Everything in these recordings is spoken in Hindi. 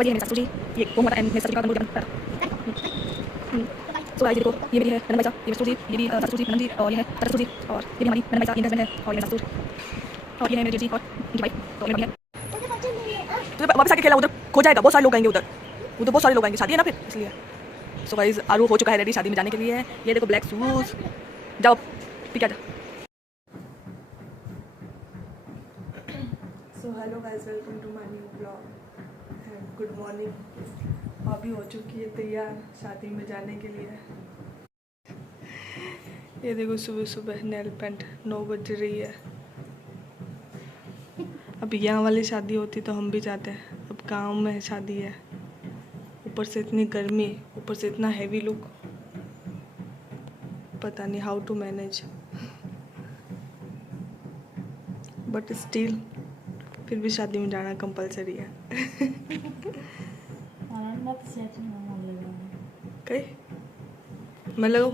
तो ये है मेरे सासू जी, ये वो हमारा मेरे सासू जी का गंगोर दिया तो गाइस देखो ये मेरी है ननद भाईसा, ये मेरी ये भी सासू जी ननद जी, और ये है सासू जी, और ये भी हमारी ननद भाईसा, ये हस्बैंड है, और ये ससुर, और ये है मेरे जेठ जी और उनकी वाइफ, तो ये है। तो वापस आके खेला उधर खो जाएगा, बहुत सारे लोग आएंगे उधर बहुत सारे लोग आएंगे, शादी है ना फिर इसलिए। सो गाइस आरू हो चुका है रेडी शादी में जाने के लिए। ये देखो ब्लैक शूज, जाओ ठीक है जा। So hello guys, welcome to my new blog and good morning. अभी हो चुकी है तैयार शादी में जाने के लिए। ये देखो सुबह सुबह नेल पेंट 9 बज रही है। अब यहाँ वाली शादी होती तो हम भी जाते हैं, अब गांव में शादी है, ऊपर से इतनी गर्मी, ऊपर से इतना हैवी लुक, पता नहीं how to manage, but still फिर भी शादी में जाना कंपलसरी है। कहीं मैं लगाऊं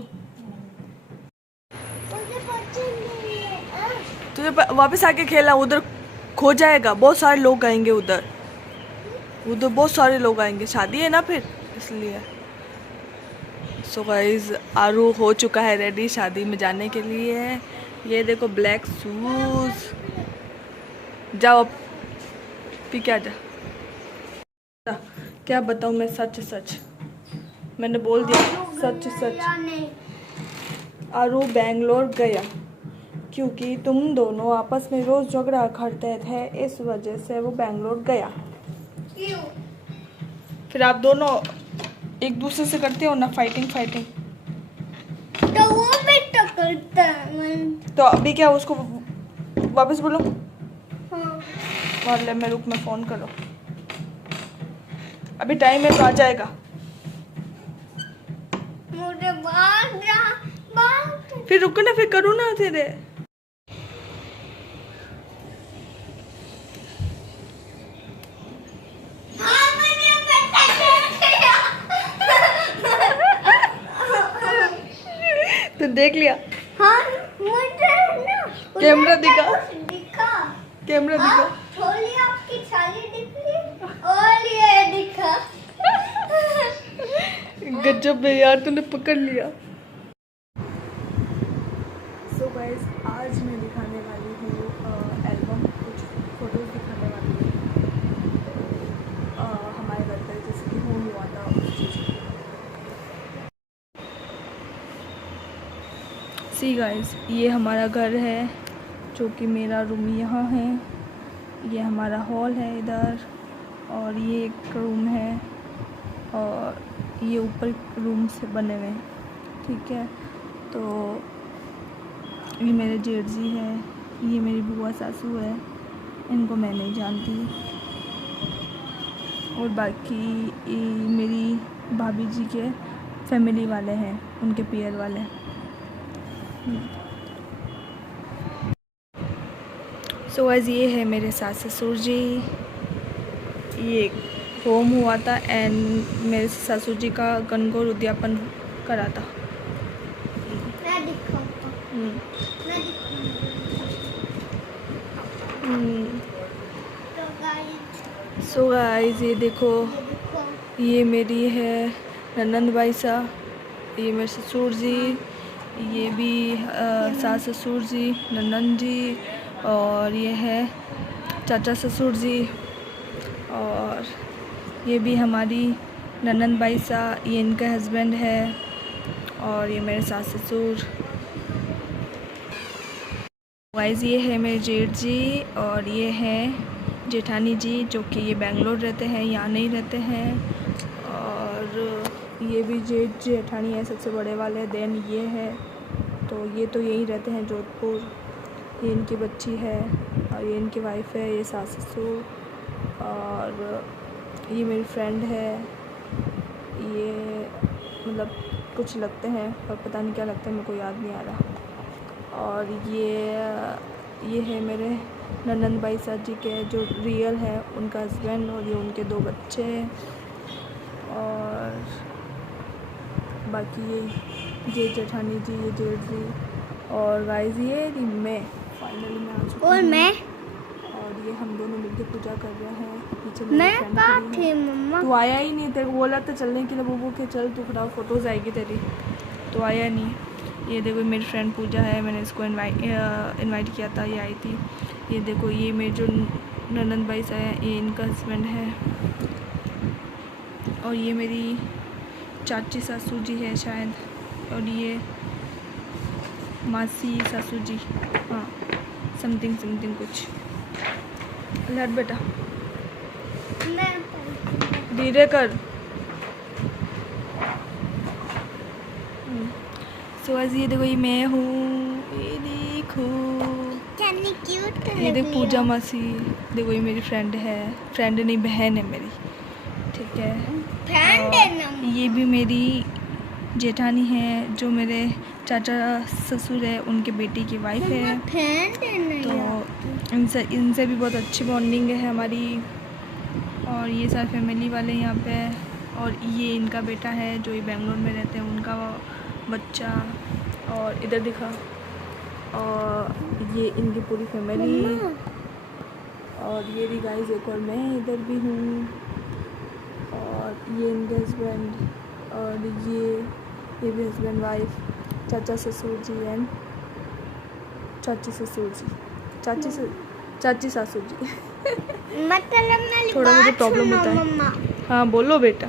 तुझे वापस आके खेलना, उधर खो जाएगा, बहुत सारे लोग आएंगे उधर बहुत सारे लोग आएंगे, शादी है ना फिर इसलिए। सो गाइस आरू हो चुका है रेडी शादी में जाने के लिए। ये देखो ब्लैक शूज, जाओ अब पी के आ जा। क्या बताऊँ मैं, सच सच मैंने बोल दिया, सच सच आरू बेंगलोर गया क्योंकि तुम दोनों आपस में रोज झगड़ा करते थे, इस वजह से वो बेंगलोर गया। क्यों? फिर आप दोनों एक दूसरे से करते हो ना फाइटिंग तो वो भी तो करता है। तो अभी क्या उसको वापस बोलो। हाँ। और ले मैं रुक, मैं फोन करो, अभी टाइम है तो आ जाएगा। मुझे फिर रुको ना, फिर करो ना तेरे। तो देख लिया। हाँ, मुझे ना कैमरा दिखा कैमरा दिखा। थोड़ी आपकी छाली दिख रही और ये दिखा। गजब है यार, तूने पकड़ लिया। सो गाइस आज मैं दिखाने वाली हूँ एल्बम, कुछ फोटोज दिखाने वाली हूँ हमारे घर पर जैसे कि होम हुआ था उस चीज़। सी गाइस ये हमारा घर है, जो कि मेरा रूम यहाँ है, ये हमारा हॉल है इधर, और ये एक रूम है, और ये ऊपर रूम से बने हुए हैं, ठीक है। तो ये मेरे जेठ जी है, ये मेरी बुआ सासू है, इनको मैं नहीं जानती, और बाकी ये मेरी भाभी जी के फैमिली वाले हैं, उनके पियर वाले। सो गाइस ये है मेरे सास ससुर जी, ये होम हुआ था एंड मेरे ससुर जी का गणगौर उद्यापन करा था। सो गाइस ये देखो, ये मेरी है ननद भाईसा, ये मेरे ससुर जी, ये भी सास ससुर जी, ननद जी, और ये है चाचा ससुर जी, और ये भी हमारी ननद भाईसा, ये इनका हस्बैंड है, और ये मेरे सास ससुर। गाइस ये है मेरे जेठ जी, और ये है जेठानी जी, जो कि ये बेंगलोर रहते हैं, यहाँ नहीं रहते हैं, और ये भी जेठ जेठानी है सबसे बड़े वाले। देन ये है, तो ये तो यहीं रहते हैं जोधपुर, ये इनकी बच्ची है, और ये इनकी वाइफ है, ये सास ससुर, और ये मेरी फ्रेंड है, ये मतलब कुछ लगते हैं पर पता नहीं क्या लगता है, मेरे को याद नहीं आ रहा। और ये है मेरे ननद भाईसा जी के जो रियल है, उनका हस्बैंड, और ये उनके 2 बच्चे, और बाकी ये जेठानी जी, ये जेठ जी, और गाइस ये मैं फाइनली मैं आ चुकी हूँ, और ये हम दोनों मिलकर पूजा कर रहे हैं। पीछे मैं थी मम्मा, तू आया ही नहीं, तेरे को बोला था चलने के लिए बुबू के, चल तू खड़ा, फोटोज आएगी तेरी, तो आया नहीं। ये देखो मेरी फ्रेंड पूजा है, मैंने इसको इनवाइट किया था, ये आई थी। ये देखो ये मेरे जो ननंद भाई है, ये इनका हस्बैंड है। और ये मेरी चाची सासू जी है शायद, और ये मासी सासू जी, हाँ समथिंग कुछ। लट बेटा धीरे कर। सो आज ये देखो, ये मैं हूँ, ये देखो, ये देखो पूजा मासी, देखो ये मेरी फ्रेंड है, फ्रेंड नहीं बहन है मेरी, ठीक है। और ये भी मेरी जेठानी है, जो मेरे चाचा ससुर है उनके बेटी की वाइफ है। तो इनसे भी बहुत अच्छी बॉन्डिंग है हमारी। और ये सारे फैमिली वाले यहाँ पे, और ये इनका बेटा है जो ये बेंगलोर में रहते हैं, उनका बच्चा, और इधर दिखा, और ये इनकी पूरी फैमिली, और ये भी गाइस एक और मैं इधर भी हूँ, और ये इनके हस्बैंड, और ये भी हस्बैंड वाइफ, चाचा ससुर जी एंड चाची ससुर जी, चाची सासू जी। मतलब मैं थोड़ा मुझे प्रॉब्लम होता है। हाँ बोलो बेटा।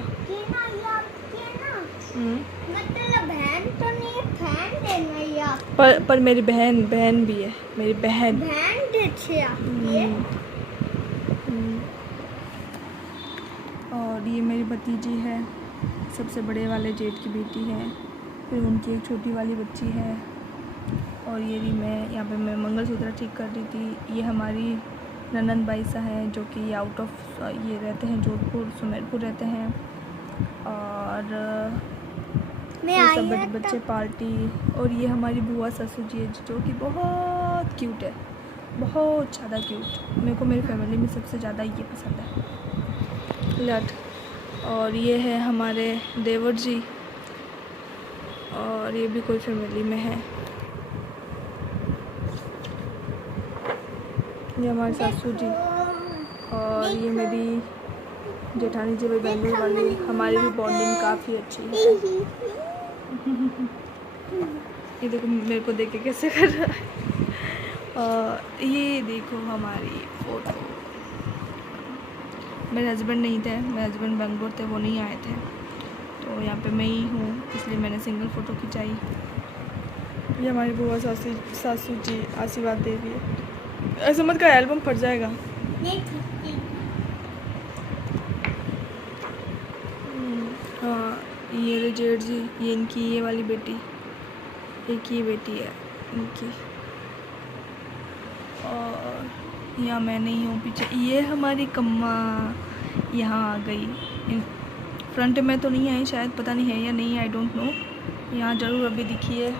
मतलब बहन तो नहीं, फैन देना यार, पर मेरी बहन भी है, मेरी बहन दे ये। और ये मेरी भतीजी है, सबसे बड़े वाले जेठ की बेटी है, फिर उनकी एक छोटी वाली बच्ची है। और ये भी मैं यहाँ पे मैं मंगलसूत्र ठीक कर रही थी। ये हमारी ननंद बाईसा है, जो कि आउट ऑफ ये रहते हैं, जोधपुर सुमेरपुर रहते हैं। और ये सब बच्चे पार्टी। और ये हमारी बुआ ससुर जी है, जो कि बहुत क्यूट है, बहुत ज़्यादा क्यूट। मेरे को मेरी फैमिली में सबसे ज़्यादा ये पसंद है, लट। और ये है हमारे देवर जी, और ये भी कोई फैमिली में है। ये हमारे सासू जी, और ये मेरी जेठानी जी, भाई बेंगलोर वाली। हमारी भी बॉन्डिंग काफ़ी अच्छी है। ये देखो मेरे को देख के कैसे कर रहा है। और ये देखो हमारी फ़ोटो, मेरे हस्बैंड नहीं थे, मेरे हस्बैंड बेंगलोर थे, वो नहीं आए थे, तो यहाँ पे मैं ही हूँ, इसलिए मैंने सिंगल फ़ोटो खिंचाई। ये हमारी बुआ सासू जी आशीर्वाद दे रही है। ऐसे मत का एल्बम फट जाएगा। हाँ ये रे जेठ जी, ये इनकी ये वाली बेटी, एक ये बेटी है इनकी। और यहाँ मैं नहीं हूँ, पीछे ये हमारी कम्मा यहाँ आ गई। फ्रंट में तो नहीं आई शायद, पता नहीं है या नहीं, आई डोंट नो। यहाँ ज़रूर अभी दिखी है।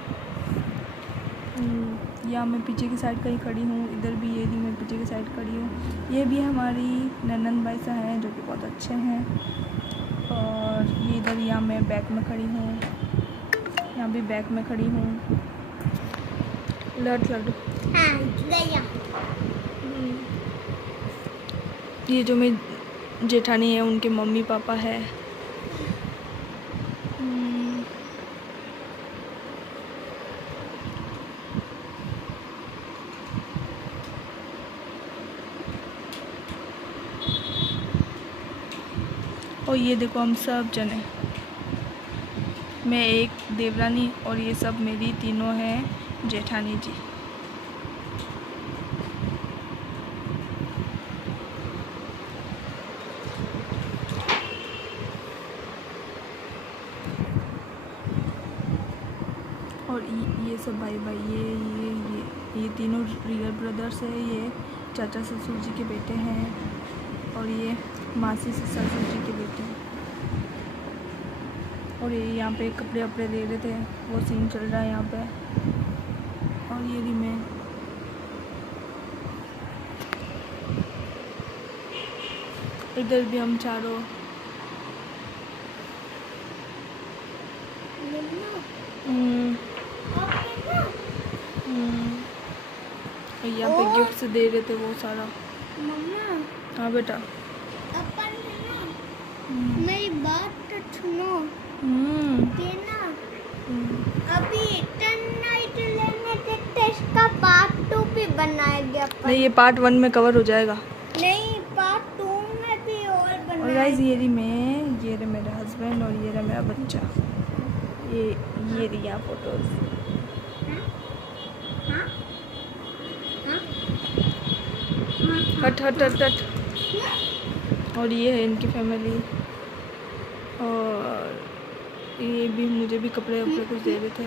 यहाँ मैं पीछे की साइड कहीं खड़ी हूँ, इधर भी ये भी मैं पीछे की साइड खड़ी हूँ। ये भी हमारी ननंद भाई सा हैं, जो कि बहुत अच्छे हैं। और ये इधर यहाँ मैं बैक में खड़ी हूँ, यहाँ भी बैक में खड़ी हूँ। लट ये जो मेरी जेठानी है, उनके मम्मी पापा है। और ये देखो हम सब जने, मैं एक देवरानी, और ये सब मेरी तीनों हैं जेठानी जी। और ये सब भाई ये तीनों रियल ब्रदर्स है। ये चाचा ससुर जी के बेटे हैं, और ये मासी ससुर जी के बेटे हैं। और ये यहाँ पे कपड़े वपड़े दे रहे थे, वो सीन चल रहा है यहाँ पे। और ये भी मैं, इधर भी हम चारों। यहाँ पे गिफ्ट्स दे रहे थे वो सारा। हाँ बेटा। अभी इटरनाइट लेने देते इसका पार्ट 2 भी बनाएंगे अपन। नहीं, ये पार्ट 1 में कवर हो जाएगा। नहीं, पार्ट 2 में भी और और बनाएंगे। गाइस ये रही मैं, ये रहे मेरे हस्बैंड और ये रहा मेरा बच्चा। ये रही यहाँ फोटोज। हाँ? हाँ? हट हट हट हट। और ये है इनकी फैमिली। और ये भी मुझे भी कपड़े वपड़े कुछ दे रहे थे।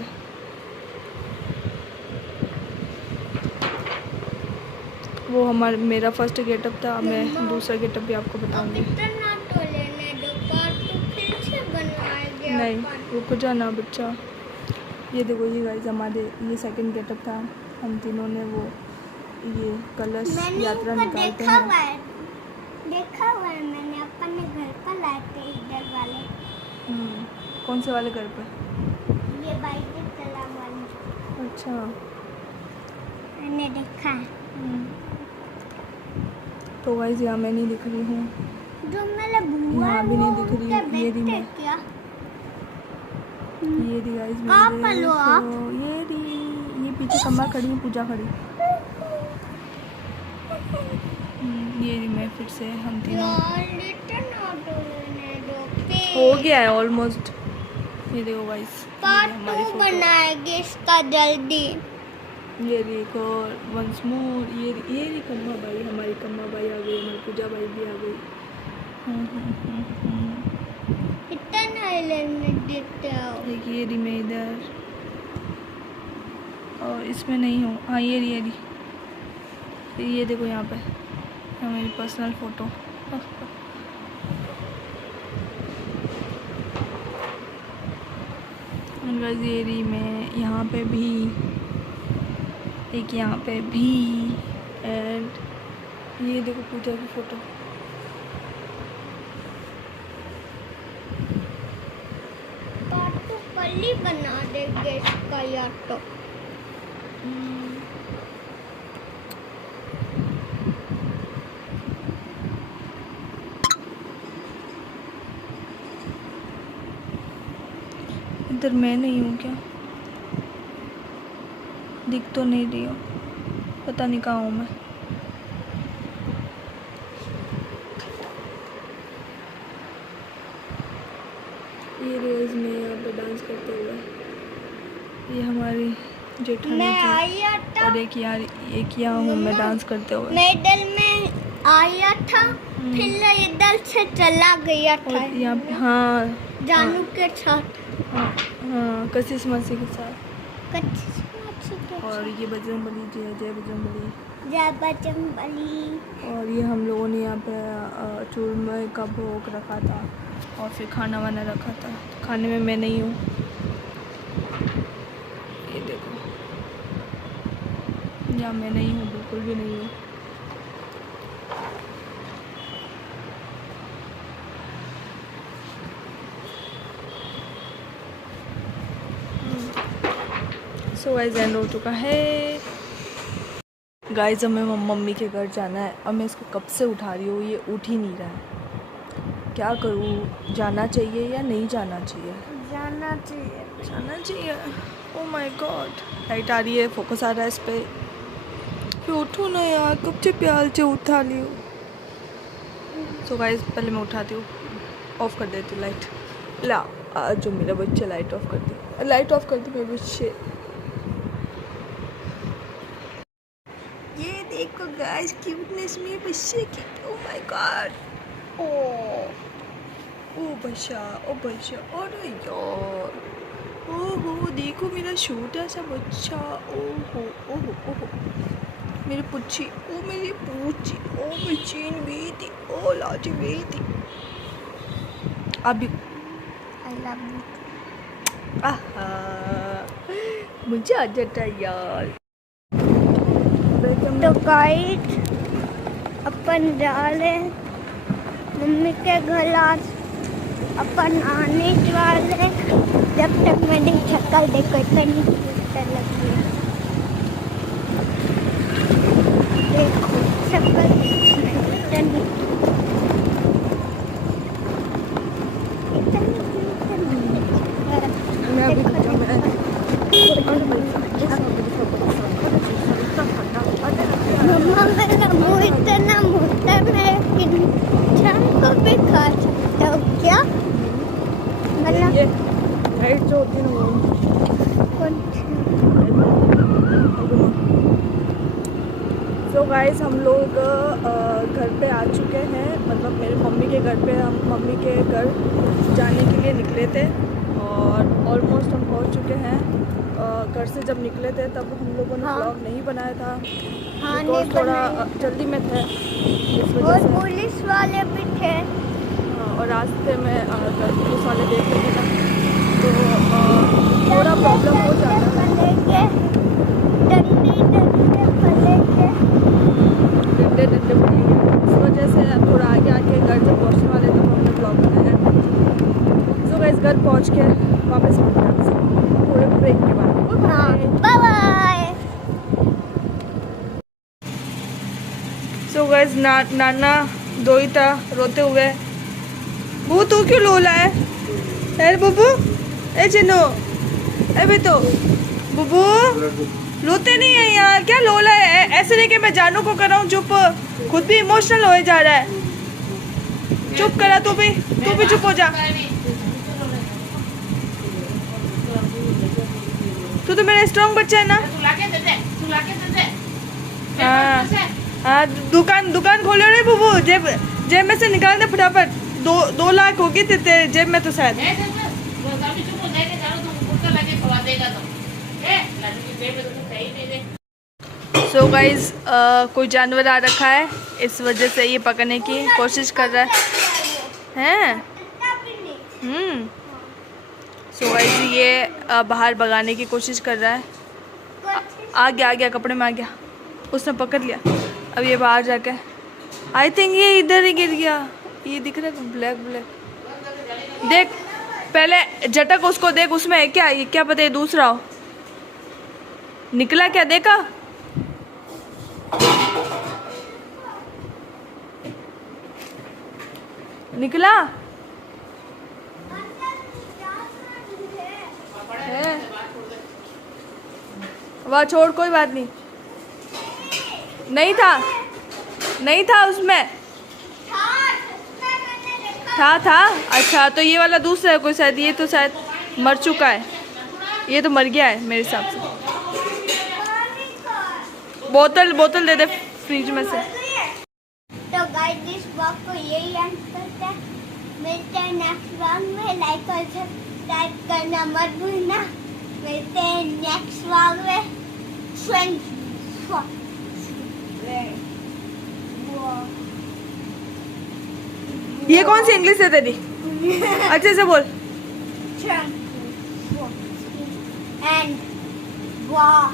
वो मेरा फर्स्ट गेटअप था। मैं दूसरा गेटअप भी आपको बताऊंगी। इटरनाइट लेने दो, पार्ट 2 फिर से बनाएंगे नहीं, अपन। रुको जाना बच्चा। ये देखो ये गाइस हमारे ये सेकंड गेटअप था। हम तीनों ने वो ये कलश मैंने यात्रा उनका निकालते देखा हैं। हुआ है, देखा हुआ है मैंने। अपने घर पर लाए थे इधर वाले, कौन से वाले घर पे? ये बाइक के चला वाले अच्छा। मैंने देखा है। तो गाइस यहाँ मैं नहीं दिख रही हूँ। जो मेरे बुआ यहाँ भी नहीं दिख रही है। ये रही मैं। क्या ये रही गाइस कहाँ पर हो आप? ये रही। ये पीछे कम्मा खड़ी है, पूजा खड़ी। ये रही मैं फिर से। हम तीनों हो गया है ऑलमोस्ट। ये देखो गाइस पार्ट 2 बनाएंगे इसका जल्दी। ये एक और वंस मोर। ये रही कम्मा बाई, हमारी कम्मा बाई आ गई, हमारी पूजा बाई भी आ गई। इतना आइलैंड में देखते हो। देखिए ये रही मैं इधर, और इसमें नहीं हूँ। हाँ ये रही। ये देखो यहाँ पे मेरी पर्सनल फ़ोटो। ये रही मैं यहाँ पे भी, एक यहाँ पे भी। एंड ये देखो पूजा की फ़ोटो। पार्ट 2 कल ही बना देंगे इसका या तो। इधर मैं नहीं हूँ क्या? दिख तो नहीं रही हो, पता नहीं कहाँ हूँ मैं। ये रेज में यहाँ पे डांस करते हुए, ये हमारी जेठानी मैं जी। आया था, और एक यहाँ हूँ मैं डांस करते हुए। मैं इधर में आया था, फिर इधर से चला गया था। और यहाँ पे हाँ जानू के साथ। हाँ कशिश मासी के साथ। कच्ची माची के और ये बजरंगबली जी है, जय बजरंगबली। जय बजरंगबली। और ये हम लोगों ने यहाँ पे चूरमे का भोग रखा था और फिर खाना वाना रखा था। खाने में मैं नहीं हूँ। ये देखो यहाँ मैं नहीं हूँ, बिल्कुल भी नहीं हूँ। सो गाइस एंड हो चुका है। गाइस हमें मम्मी के घर जाना है। अब मैं इसको कब से उठा रही हूँ, ये उठ ही नहीं रहा है। क्या करूँ, जाना चाहिए या नहीं जाना चाहिए? जाना चाहिए। जाना चाहिए। ओह माय गॉड, लाइट आ रही है, फोकस आ रहा है इस पे। फिर उठो ना यार, कब से प्यार से उठा ली हूँ। सो गाइस पहले मैं उठाती हूँ, ऑफ कर देती हूँ लाइट। ला आज जो मेरा बच्चा लाइट ऑफ कर दी, लाइट ऑफ कर दी मेरे बच्चे। ये देखो गाइस क्यूटनेस में बच्चे की। ओह माय गॉड, ओ बच्चा, ओ बच्चा, अरे यार, ओहो देखो मेरा छोटा सा बच्चा। ओहो ओहो ओहो मेरी पुच्छी, ओ मेरी पूछी, ओ मशीन भी थी, ओ लाठी भी थी। अभी आई लव यू। आहा मुझे आ जाता यार। तो गाइस अपन जा रहे मम्मी के घर। आज अपन आने वाले, जब तक मेरी शक्ल देखो इतनी सुंदर लगी है। देखो शक्ल इतनी मैं अभी सकते हो क्या? मतलब ये राइट जो होती है ना वो। कौन सो गाइस हम लोग घर पे आ चुके हैं, मतलब मेरे मम्मी के घर पे। हम मम्मी के घर जाने के लिए निकले थे और ऑलमोस्ट हम पहुंच चुके हैं। घर से जब निकले थे तब हम लोगों ने हाँ। व्लॉग नहीं बनाया था, हाँ, बिकॉज नहीं थोड़ा बनाया। जल्दी में थे इस और वजह से। पुलिस वाले भी थे। और रास्ते में अगर पुलिस वाले देख लेते ना तो थोड़ा प्रॉब्लम हो जाता है। डंडे डंडे डंडे पड़ेंगे, इस वजह से थोड़ा आगे आके घर जब पहुँचने वाले तब हमने ब्लॉग बनाया है। सो गाइस घर पहुँच के वापस मिलते हैं आपसे थोड़े ब्रेक के बाद। Bye bye. सो गाइस नाना दोईता रोते हुए, बू तू क्यों लोला है? अरे बुबू, ए चिन्नू, ए बेटो, बुबू रोते नहीं है यार, क्या लोला है? ऐसे नहीं कि मैं जानू को कर रहा हूँ चुप, खुद भी इमोशनल हो जा रहा है। चुप करा, तू भी चुप हो जा। तू तो मेरा स्ट्रॉन्ग बच्चा है ना। हाँ हाँ, दुकान खोलो रे बुबू, जेब में से निकाल दे फटाफट। 2 लाख होगी तेरे जेब में तो शायद। सो गाइज कोई जानवर आ रखा है, इस वजह से ये पकड़ने की कोशिश कर रहा है। सो गाइज ये बाहर भगाने की कोशिश कर रहा है। आ गया कपड़े में आ गया, उसने पकड़ लिया। अब ये बाहर जाके आई थिंक ये इधर ही गिर गया। ये दिख रहा है ब्लैक, देख पहले झटक उसको, देख उसमें है क्या, ये क्या पता है दूसरा हो। निकला क्या, देखा? निकला है? वाह, छोड़, कोई बात नहीं। नहीं था उसमें। था। अच्छा, तो ये वाला दूसरा है कोई शायद, ये तो शायद मर चुका है, ये तो मर गया है मेरे हिसाब से। बोतल दे दे फ्रिज में से। तो गाइस इस ब्लॉग को यही एंड करते हैं। मिलते हैं नेक्स्ट ब्लॉग में। लाइक और सब्सक्राइब करना मत भूलना। मिलते हैं नेक्स्ट ब्लॉग में। ये कौन सी इंग्लिश है तेरी? अच्छे से बोल। एंड वाह